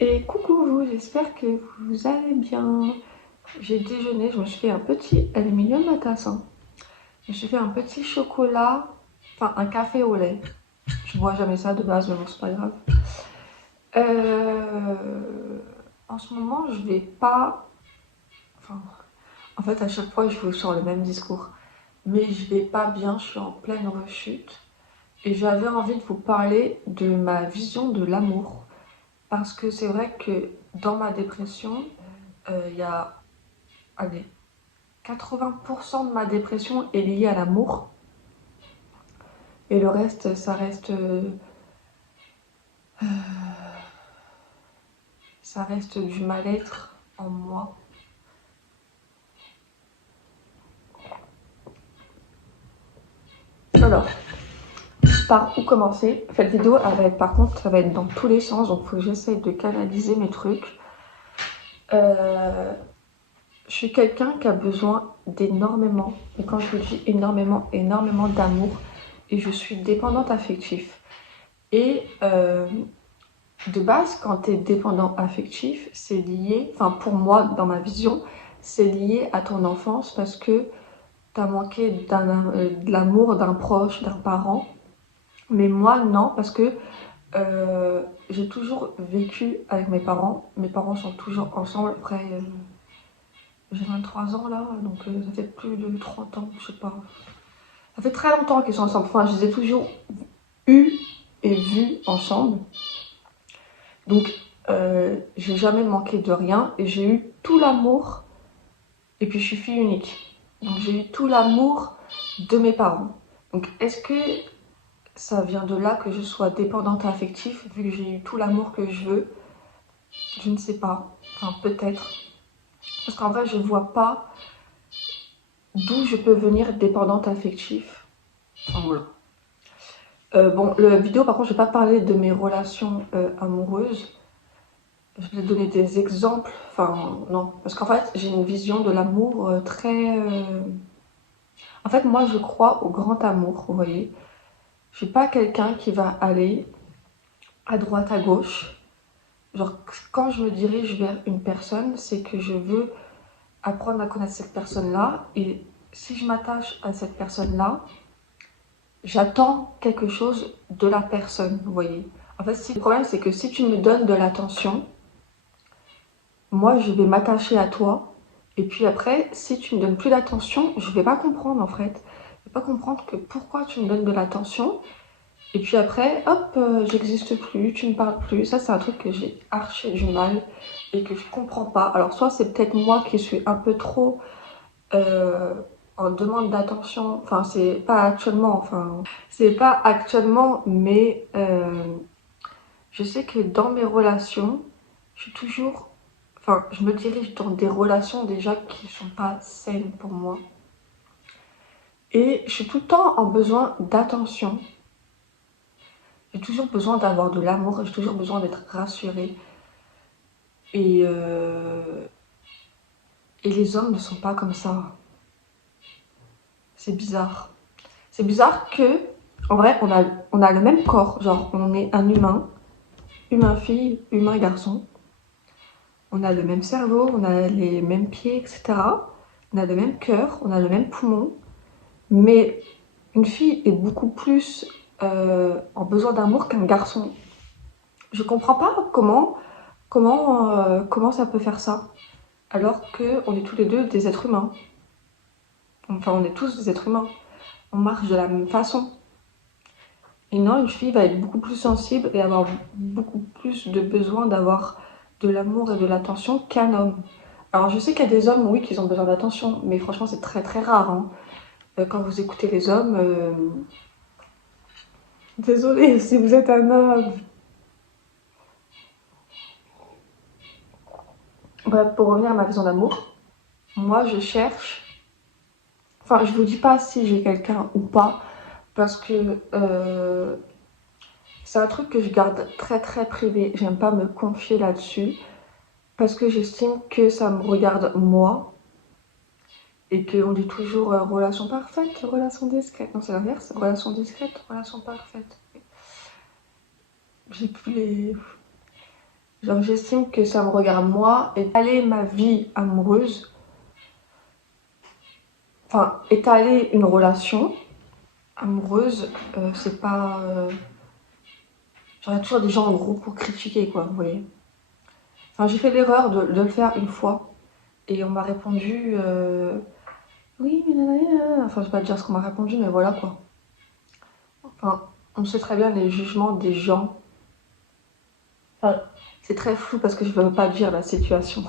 Et coucou vous, j'espère que vous allez bien. J'ai déjeuné, je me suis fait un petit, elle est mignonne ma tasse, hein. Je me suis fait un petit chocolat, enfin un café au lait. Je bois jamais ça de base, mais bon, c'est pas grave. En ce moment, je vais pas. Enfin, en fait, à chaque fois, je vous sors le même discours. Mais je vais pas bien, je suis en pleine rechute. Et j'avais envie de vous parler de ma vision de l'amour. Parce que c'est vrai que dans ma dépression, il y a, allez, 80% de ma dépression est liée à l'amour. Et le reste, ça reste du mal-être en moi. Alors, par où commencer? Cette vidéo, elle va être, par contre, ça va être dans tous les sens, donc il faut que j'essaye de canaliser mes trucs. Je suis quelqu'un qui a besoin d'énormément, et quand je vous dis énormément, énormément d'amour, et je suis dépendante affective. Et de base, quand tu es dépendant affectif, c'est lié, enfin pour moi, dans ma vision, c'est lié à ton enfance parce que tu as manqué de l'amour d'un proche, d'un parent. Mais moi, non, parce que j'ai toujours vécu avec mes parents. Mes parents sont toujours ensemble. Après, j'ai 23 ans là, donc ça fait plus de 30 ans, je sais pas. Ça fait très longtemps qu'ils sont ensemble. Enfin, je les ai toujours eus et vus ensemble. Donc, j'ai jamais manqué de rien et j'ai eu tout l'amour. Et puis, je suis fille unique. Donc, j'ai eu tout l'amour de mes parents. Donc, est-ce que ça vient de là que je sois dépendante affective, vu que j'ai eu tout l'amour que je veux? Je ne sais pas. Enfin, peut-être. Parce qu'en vrai, je vois pas d'où je peux venir dépendante affective. Enfin, voilà. Bon, la vidéo, par contre, je vais pas parler de mes relations amoureuses. Je vais donner des exemples. Enfin, non. Parce qu'en fait, j'ai une vision de l'amour très... En fait, moi, je crois au grand amour, vous voyez. Je suis pas quelqu'un qui va aller à droite, à gauche. Genre, quand je me dirige vers une personne, c'est que je veux apprendre à connaître cette personne-là. Et si je m'attache à cette personne-là, j'attends quelque chose de la personne, vous voyez. En fait, le problème, c'est que si tu me donnes de l'attention, moi, je vais m'attacher à toi. Et puis après, si tu me donnes plus d'attention, je vais pas comprendre en fait. Je vais pas comprendre que pourquoi tu me donnes de l'attention. Et puis après, hop, j'existe plus, tu me parles plus. Ça, c'est un truc que j'ai archi du mal et que je comprends pas. Alors, soit c'est peut-être moi qui suis un peu trop euh, en demande d'attention. Enfin, c'est pas actuellement. Enfin, c'est pas actuellement, mais je sais que dans mes relations, je suis toujours. Enfin, je me dirige dans des relations déjà qui ne sont pas saines pour moi. Et je suis tout le temps en besoin d'attention. J'ai toujours besoin d'avoir de l'amour, j'ai toujours besoin d'être rassurée. Et, euh, et les hommes ne sont pas comme ça. C'est bizarre. C'est bizarre que, en vrai, on a le même corps. Genre, on est un humain, humain-fille, humain-garçon. On a le même cerveau, on a les mêmes pieds, etc. On a le même cœur, on a le même poumon. Mais une fille est beaucoup plus en besoin d'amour qu'un garçon. Je comprends pas comment ça peut faire ça. Alors qu'on est tous les deux des êtres humains. Enfin, on est tous des êtres humains. On marche de la même façon. Et non, une fille va être beaucoup plus sensible et avoir beaucoup plus de besoin d'avoir de l'amour et de l'attention qu'un homme. Alors, je sais qu'il y a des hommes, oui, qui ont besoin d'attention, mais franchement, c'est très très rare, hein. Quand vous écoutez les hommes, désolée si vous êtes un homme. Bref, pour revenir à ma vision d'amour, moi, je cherche. Enfin, je vous dis pas si j'ai quelqu'un ou pas, parce que c'est un truc que je garde très très privé. J'aime pas me confier là-dessus parce que j'estime que ça me regarde moi et qu'on dit toujours relation parfaite, relation discrète. Non, c'est l'inverse. Relation discrète, relation parfaite. J'ai plus les. Genre, j'estime que ça me regarde moi, étaler ma vie amoureuse, enfin, étaler une relation amoureuse, c'est pas... genre, il y a toujours des gens en gros pour critiquer, quoi, vous voyez. Enfin, j'ai fait l'erreur de le faire une fois, et on m'a répondu... oui, mais nanana. Enfin, je vais pas te dire ce qu'on m'a répondu, mais voilà, quoi. Enfin, on sait très bien les jugements des gens. Enfin, c'est très flou parce que je veux pas dire la situation.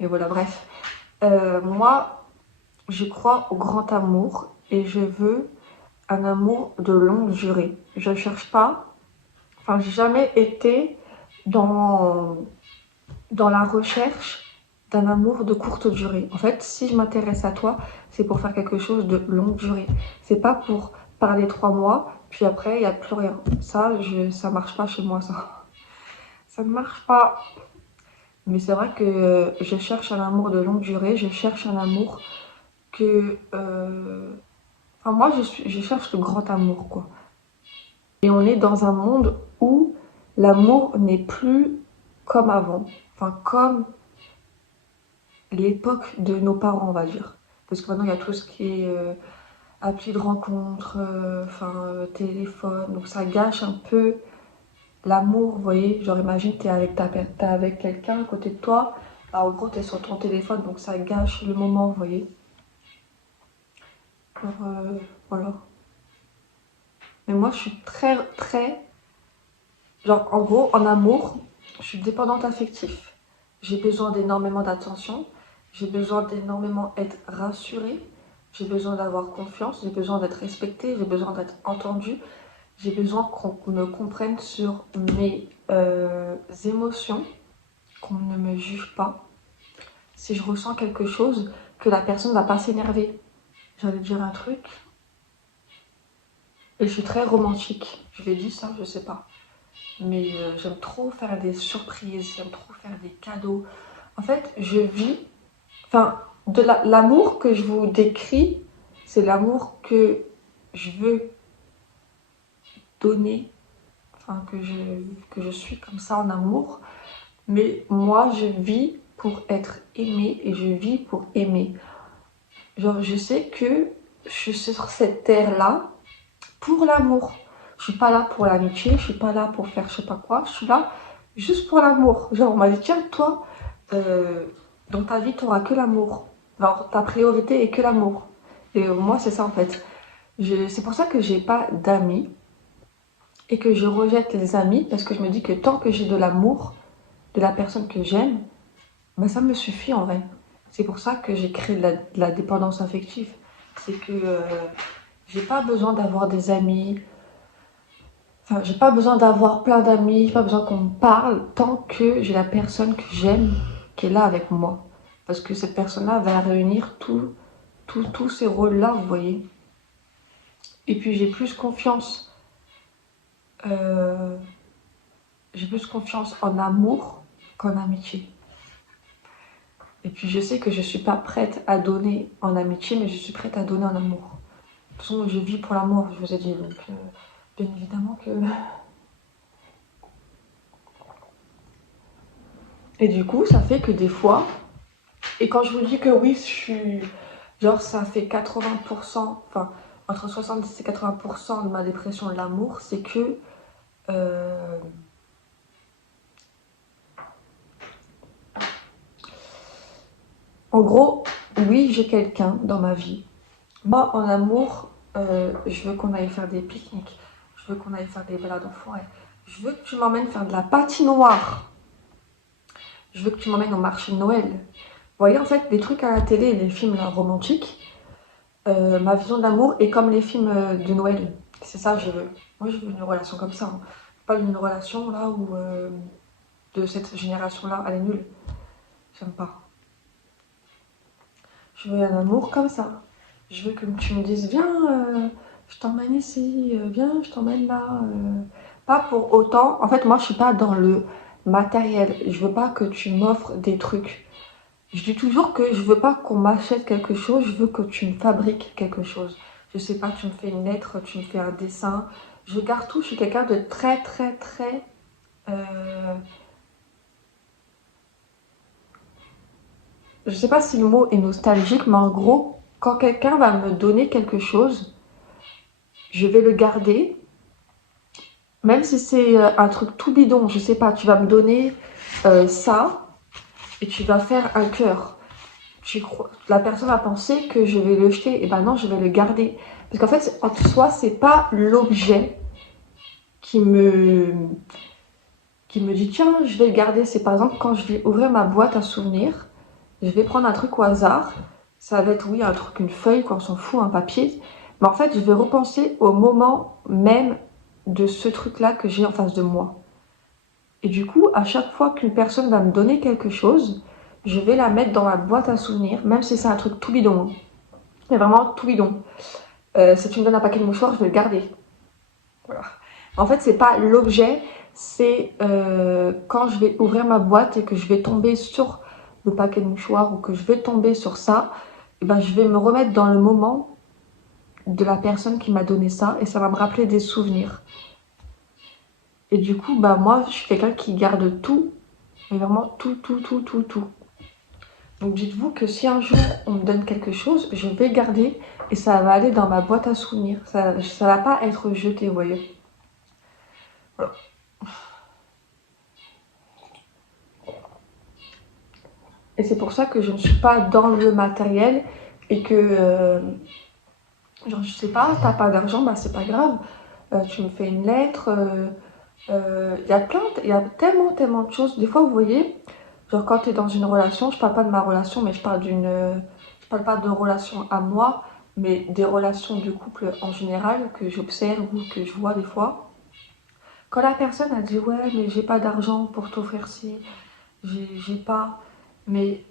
Et voilà, bref. Moi, je crois au grand amour et je veux un amour de longue durée. Je cherche pas, enfin, j'ai jamais été dans, dans la recherche d'un amour de courte durée. En fait, si je m'intéresse à toi, c'est pour faire quelque chose de longue durée. C'est pas pour parler 3 mois, puis après, il n'y a plus rien. Ça marche pas chez moi, ça. Ça ne marche pas. Mais c'est vrai que je cherche un amour de longue durée, je cherche un amour que... Enfin, moi, je cherche le grand amour, quoi. Et on est dans un monde où l'amour n'est plus comme avant. Enfin, comme l'époque de nos parents, on va dire. Parce que maintenant, il y a tout ce qui est appli de rencontre, téléphone. Donc, ça gâche un peu l'amour, vous voyez. Genre, imagine, t'es avec quelqu'un à côté de toi. Bah, en gros, t'es sur ton téléphone, donc ça gâche le moment, vous voyez. Alors, voilà. Mais moi, je suis très, très... Genre, en gros, en amour, je suis dépendante affective. J'ai besoin d'énormément d'attention. J'ai besoin d'énormément être rassurée. J'ai besoin d'avoir confiance. J'ai besoin d'être respectée. J'ai besoin d'être entendue. J'ai besoin qu'on me comprenne sur mes émotions, qu'on ne me juge pas. Si je ressens quelque chose, que la personne ne va pas s'énerver. J'allais dire un truc. Et je suis très romantique. Je l'ai dit ça, je sais pas. Mais j'aime trop faire des surprises, j'aime trop faire des cadeaux. En fait, je vis, enfin, l'amour que je vous décris, c'est l'amour que je veux donner, enfin, que je suis comme ça en amour. Mais moi, je vis pour être aimée et je vis pour aimer. Genre, je sais que je suis sur cette terre-là pour l'amour. Je suis pas là pour l'amitié, je suis pas là pour faire je sais pas quoi, je suis là juste pour l'amour. Genre, on m'a dit, tiens, toi, dans ta vie, tu n'auras que l'amour. Alors, ta priorité est que l'amour. Et moi, c'est ça en fait. C'est pour ça que j'ai pas d'amis et que je rejette les amis parce que je me dis que tant que j'ai de l'amour de la personne que j'aime, ben ça me suffit en vrai. C'est pour ça que j'ai créé de la dépendance affective. C'est que j'ai pas besoin d'avoir des amis. Enfin, j'ai pas besoin d'avoir plein d'amis, j'ai pas besoin qu'on me parle tant que j'ai la personne que j'aime qui est là avec moi. Parce que cette personne-là va réunir tous ces rôles-là, vous voyez. Et puis euh, j'ai plus confiance en amour qu'en amitié. Et puis je sais que je suis pas prête à donner en amitié, mais je suis prête à donner en amour. De toute façon, je vis pour l'amour, je vous ai dit. Donc, bien évidemment que... Et du coup, ça fait que des fois... Et quand je vous dis que oui, je suis... Genre, ça fait 80%, enfin, entre 70 et 80% de ma dépression de l'amour, c'est que... euh, en gros, oui, j'ai quelqu'un dans ma vie. Moi, en amour, je veux qu'on aille faire des pique-niques. Je veux qu'on aille faire des balades en forêt. Je veux que tu m'emmènes faire de la patinoire. Je veux que tu m'emmènes au marché de Noël. Vous voyez, en fait, les trucs à la télé, les films là, romantiques, ma vision de l'amour est comme les films de Noël. C'est ça que je veux. Moi, je veux une relation comme ça, hein. Pas une relation là où de cette génération-là, elle est nulle. J'aime pas. Je veux un amour comme ça. Je veux que tu me dises, viens, je t'emmène ici, viens, je t'emmène là. Pas pour autant. En fait, moi, je suis pas dans le matériel. Je veux pas que tu m'offres des trucs. Je dis toujours que je veux pas qu'on m'achète quelque chose, je veux que tu me fabriques quelque chose. Je sais pas, tu me fais une lettre, tu me fais un dessin. Je garde tout, je suis quelqu'un de très très très... euh, je sais pas si le mot est nostalgique, mais en gros, quand quelqu'un va me donner quelque chose, je vais le garder, même si c'est un truc tout bidon, je sais pas, tu vas me donner ça et tu vas faire un cœur. La personne va penser que je vais le jeter, et ben non, je vais le garder. Parce qu'en fait, en soi, c'est pas l'objet qui me dit tiens, je vais le garder. C'est par exemple quand je vais ouvrir ma boîte à souvenirs, je vais prendre un truc au hasard. Ça va être, oui, un truc, une feuille, qu'on s'en fout, un papier. Mais en fait, je vais repenser au moment même de ce truc-là que j'ai en face de moi. Et du coup, à chaque fois qu'une personne va me donner quelque chose, je vais la mettre dans ma boîte à souvenirs, même si c'est un truc tout bidon. Mais vraiment tout bidon. Si tu me donnes un paquet de mouchoirs, je vais le garder. Voilà. En fait, c'est pas l'objet, c'est quand je vais ouvrir ma boîte et que je vais tomber sur le paquet de mouchoirs ou que je vais tomber sur ça, et ben, je vais me remettre dans le moment de la personne qui m'a donné ça et ça va me rappeler des souvenirs. Et du coup, bah, moi, je suis quelqu'un qui garde tout, mais vraiment tout, tout, tout, tout, tout. Donc dites-vous que si un jour on me donne quelque chose, je vais garder et ça va aller dans ma boîte à souvenirs. Ça va pas être jeté, vous voyez. Voilà. Et c'est pour ça que je ne suis pas dans le matériel et que, genre, je sais pas, t'as pas d'argent, bah c'est pas grave. Tu me fais une lettre. Il y a tellement, tellement de choses. Des fois, vous voyez, genre quand tu es dans une relation, je parle pas de ma relation, mais je parle pas de relation à moi, mais des relations de couple en général que j'observe ou que je vois des fois. Quand la personne a dit ouais, mais j'ai pas d'argent pour t'offrir ci, j'ai pas, mais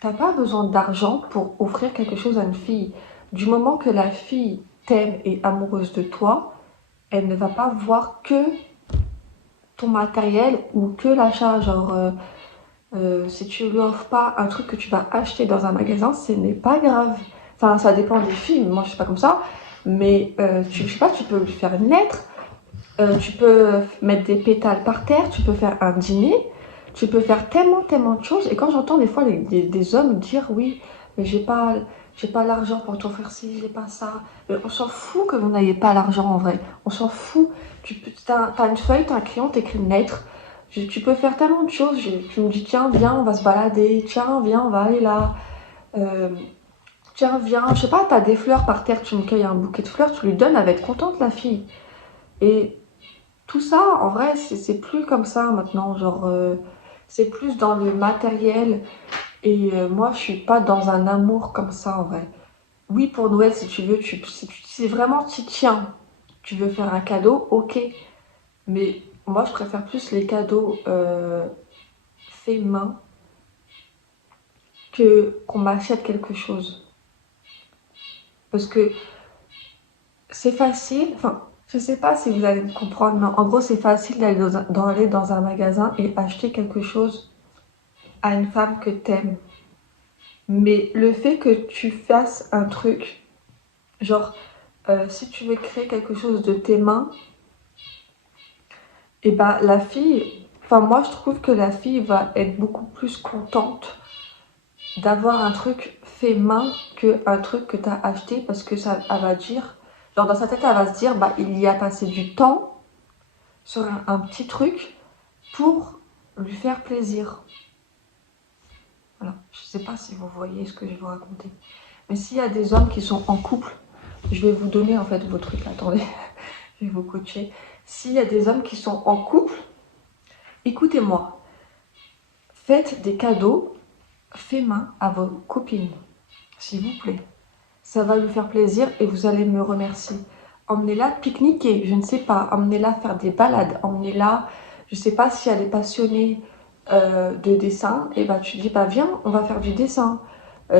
t'as pas besoin d'argent pour offrir quelque chose à une fille. Du moment que la fille t'aime et est amoureuse de toi, elle ne va pas voir que ton matériel ou que l'achat. Genre, si tu lui offres pas un truc que tu vas acheter dans un magasin, ce n'est pas grave. Enfin, ça dépend des filles. Moi, je suis pas comme ça. Mais je sais pas, tu peux lui faire une lettre, tu peux mettre des pétales par terre, tu peux faire un dîner, tu peux faire tellement, tellement de choses. Et quand j'entends des fois des hommes dire oui, mais j'ai pas l'argent pour t'offrir ci, j'ai pas ça. Mais on s'en fout que vous n'ayez pas l'argent en vrai. On s'en fout. T'as une feuille, t'as un crayon, t'écris une lettre. Tu peux faire tellement de choses. Tu me dis tiens, viens, on va se balader. Tiens, viens, on va aller là. Euh, tiens, viens. Je sais pas, t'as des fleurs par terre, tu me cueilles un bouquet de fleurs, tu lui donnes, elle va être contente la fille. Et tout ça, en vrai, c'est plus comme ça maintenant. Genre, c'est plus dans le matériel. Et moi, je suis pas dans un amour comme ça, en vrai. Oui, pour Noël, si tu veux, si vraiment tu tiens, tu veux faire un cadeau, ok. Mais moi, je préfère plus les cadeaux faits main que qu'on m'achète quelque chose. Parce que c'est facile, enfin, je sais pas si vous allez me comprendre, mais en gros, c'est facile d'aller dans un magasin et acheter quelque chose à une femme que t'aimes. Mais le fait que tu fasses un truc, genre, si tu veux créer quelque chose de tes mains, et ben la fille, enfin moi je trouve que la fille va être beaucoup plus contente d'avoir un truc fait main que un truc que tu as acheté parce que ça, elle va dire, genre dans sa tête elle va se dire, bah il y a passé du temps sur un petit truc pour lui faire plaisir. Voilà, je sais pas si vous voyez ce que je vais vous raconter. Mais s'il y a des hommes qui sont en couple, je vais vous donner en fait vos trucs, attendez, je vais vous coacher. S'il y a des hommes qui sont en couple, écoutez-moi, faites des cadeaux faits main à vos copines, s'il vous plaît. Ça va lui faire plaisir et vous allez me remercier. Emmenez-la pique-niquer, je ne sais pas, emmenez-la faire des balades, emmenez-la, je ne sais pas si elle est passionnée de dessin, et bah tu dis bah viens, on va faire du dessin.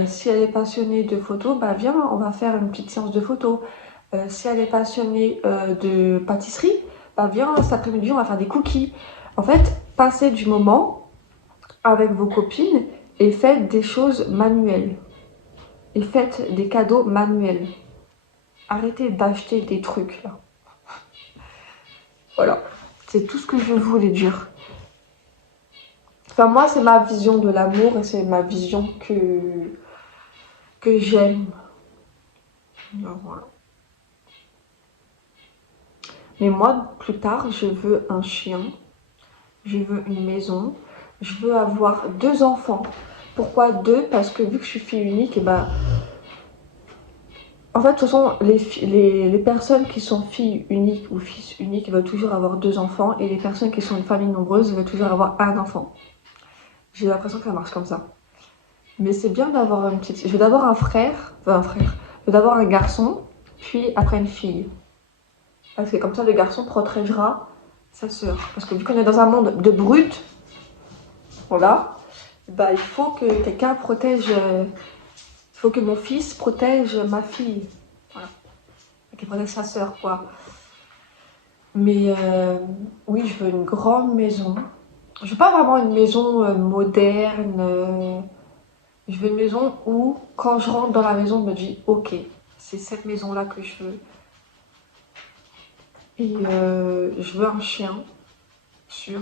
Si elle est passionnée de photos, bah viens, on va faire une petite séance de photos. Si elle est passionnée de pâtisserie, bah viens, cet après-midi, on va faire des cookies. En fait, passez du moment avec vos copines et faites des choses manuelles. Et faites des cadeaux manuels. Arrêtez d'acheter des trucs là. Voilà. C'est tout ce que je voulais dire. Enfin, moi, c'est ma vision de l'amour et c'est ma vision que j'aime. Voilà. Mais moi, plus tard, je veux un chien, je veux une maison, je veux avoir 2 enfants. Pourquoi 2? Parce que vu que je suis fille unique, et ben, en fait, de toute façon, les personnes qui sont filles uniques ou fils uniques veulent toujours avoir 2 enfants et les personnes qui sont une famille nombreuse veulent toujours avoir un enfant. J'ai l'impression que ça marche comme ça. Mais c'est bien d'avoir une petite... Je veux d'abord un frère, je veux d'abord un garçon, puis après une fille. Parce que comme ça, le garçon protégera sa sœur. Parce que vu qu'on est dans un monde de brutes, voilà, bah, il faut que quelqu'un protège... il faut que mon fils protège ma fille. Voilà. Qu'il protège sa sœur, quoi. Mais oui, je veux une grande maison. Je veux pas vraiment une maison moderne. Je veux une maison où, quand je rentre dans la maison, je me dis, ok, c'est cette maison-là que je veux. Et je veux un chien, sûr.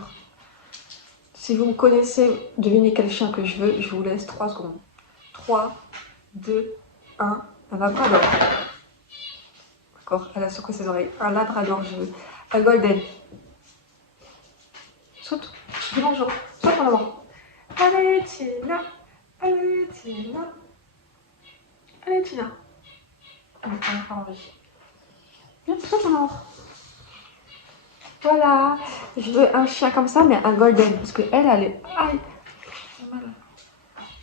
Si vous me connaissez, devinez quel chien que je veux, je vous laisse 3 secondes. 3, 2, 1, un labrador. D'accord, elle a secoué ses oreilles. Un labrador, je veux. Un golden. Saute, dis bonjour, saute mon amour. Allez, Tina. Allez, Tina. Allez, Tina. Elle n'a pas envie. Viens, saute mon amour. Voilà, je veux un chien comme ça, mais un golden, parce que elle est... Aïe.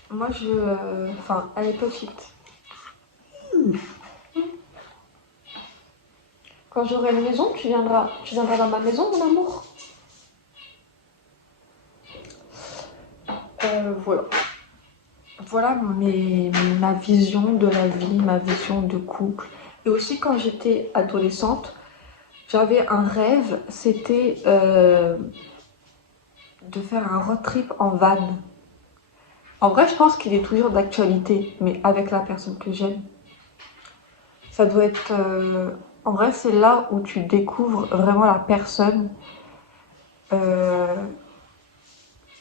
Moi, je veux... Enfin, elle est petite. Quand j'aurai une maison, tu viendras dans ma maison, mon amour. Voilà. Voilà ma vision de la vie, ma vision de couple. Et aussi, quand j'étais adolescente, j'avais un rêve, c'était de faire un road trip en van. En vrai, je pense qu'il est toujours d'actualité, mais avec la personne que j'aime. Ça doit être... En vrai, c'est là où tu découvres vraiment la personne,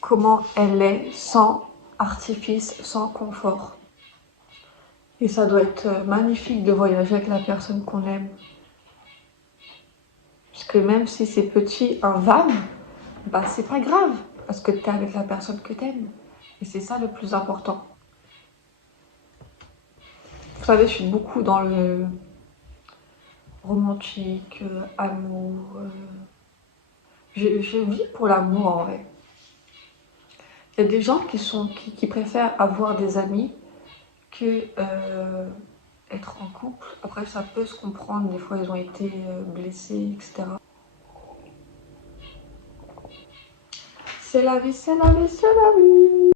comment elle est, sans artifice, sans confort. Et ça doit être magnifique de voyager avec la personne qu'on aime. Parce que même si c'est petit, un van, bah c'est pas grave, parce que t'es avec la personne que t'aimes. Et c'est ça le plus important. Vous savez, je suis beaucoup dans le romantique, amour. Je vis pour l'amour en vrai. Il y a des gens qui préfèrent avoir des amis que être en couple. Après, ça peut se comprendre. Des fois, ils ont été blessés, etc. C'est la vie, c'est la vie, c'est la vie.